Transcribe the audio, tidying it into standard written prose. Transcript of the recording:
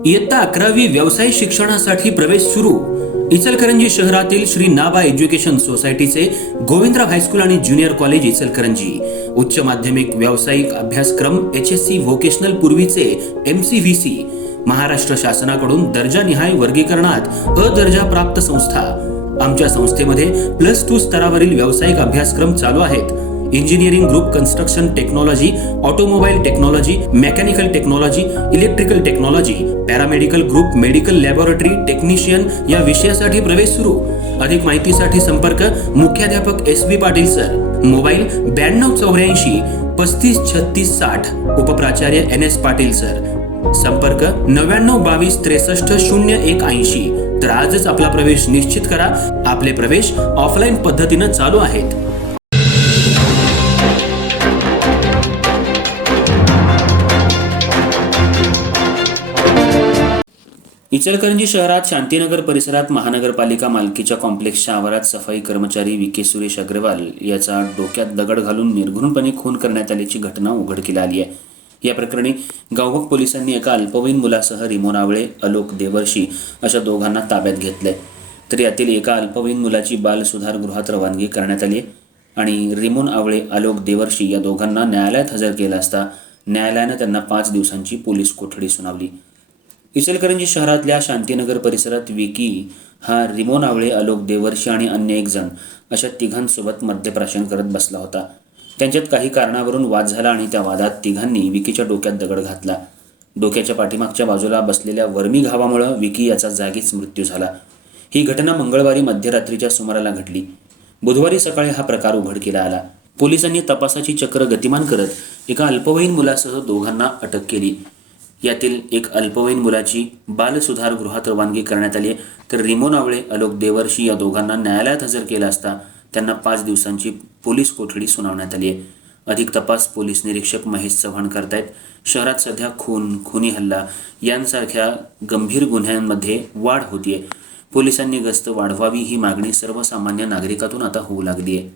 इयत्ता 11वी व्यावसायिक शिक्षणासाठी प्रवेश सुरू. इचलकरंजी शहरातील श्री नाबा एज्युकेशन सोसायटीचे गोविंदराव हायस्कूल आणि ज्युनियर कॉलेज इचलकरंजी उच्च माध्यमिक व्यावसायिक अभ्यासक्रम HSC व्होकेशनल पूर्वीचे MCVC महाराष्ट्र शासनाकडून दर्जानिहाय वर्गीकरणात अ दर्जा प्राप्त संस्था. आमच्या संस्थेमध्ये +2 स्तरावरील व्यावसायिक अभ्यासक्रम चालू आहेत. Engineering group construction technology, automobile technology, mechanical technology, electrical technology, paramedical group, medical laboratory technician या विषयासाठी प्रवेश सुरू. अधिक माहितीसाठी संपर्क मुख्याध्यापक SB Patil sir. Mobile 9284 35 36 60. उपप्राचार्य NS Patil sir. संपर्क 9922 63 0180. तर आजच आपला प्रवेश निश्चित करा. आपले प्रवेश ऑफलाईन पद्धतीने चालू आहेत. इचलकरंजी शहरात शांतीनगर परिसरात महानगरपालिका मालकीच्या कॉम्प्लेक्सच्या आवारात सफाई कर्मचारी विके सुरेश अग्रवाल याचा डोक्यात दगड घालून निर्घृणपणे खून करण्यात आल्याची घटना उघडकीला आली आहे. या प्रकरणी गावभग पोलिसांनी एका अल्पवयीन मुलासह रिमोन आवळे, आलोक देवर्षी अशा दोघांना ताब्यात घेतलंय. तर यातील एका अल्पवयीन मुलाची बाल सुधारगृहात रवानगी करण्यात आली आणि रिमोन आवळे, आलोक देवर्षी या दोघांना न्यायालयात हजर केलं असता न्यायालयानं त्यांना 5 दिवसांची पोलीस कोठडी सुनावली. इचलकरंजी शहरातल्या शांतीनगर परिसरात विकी हा रिमोन आवळे, आलोक देवर्षी आणि अन्य एक जण अशा तिघांसोबत मद्यप्राशन करत बसला होता. त्यांच्यात काही कारणावरून वाद झाला आणि त्या वादात तिघांनी विकीच्या डोक्यात दगड घातला. डोक्याच्या पाठीमागच्या बाजूला बसलेल्या वर्मी घावामुळे विकी याचा जागीच मृत्यू झाला. ही घटना मंगळवारी मध्यरात्रीच्या सुमाराला घडली. बुधवारी सकाळी हा प्रकार उघडकीला आला. पोलिसांनी तपासाची चक्र गतिमान करत एका अल्पवयीन मुलासह दोघांना अटक केली. यातील एक अल्पवयीन मुलाची बाल सुधारगृहात रवानगी करण्यात आली. तर रिमोन आवळे, आलोक देवर्षी या दोघांना न्यायालयात हजर केलं असता त्यांना 5 दिवसांची पोलीस कोठडी सुनावण्यात आली आहे. अधिक तपास पोलीस निरीक्षक महेश चव्हाण करतायत. शहरात सध्या खून, खुनी हल्ला यांसारख्या गंभीर गुन्ह्यांमध्ये वाढ होतीये. पोलिसांनी गस्त वाढवावी ही मागणी सर्वसामान्य नागरिकातून आता होऊ लागली आहे.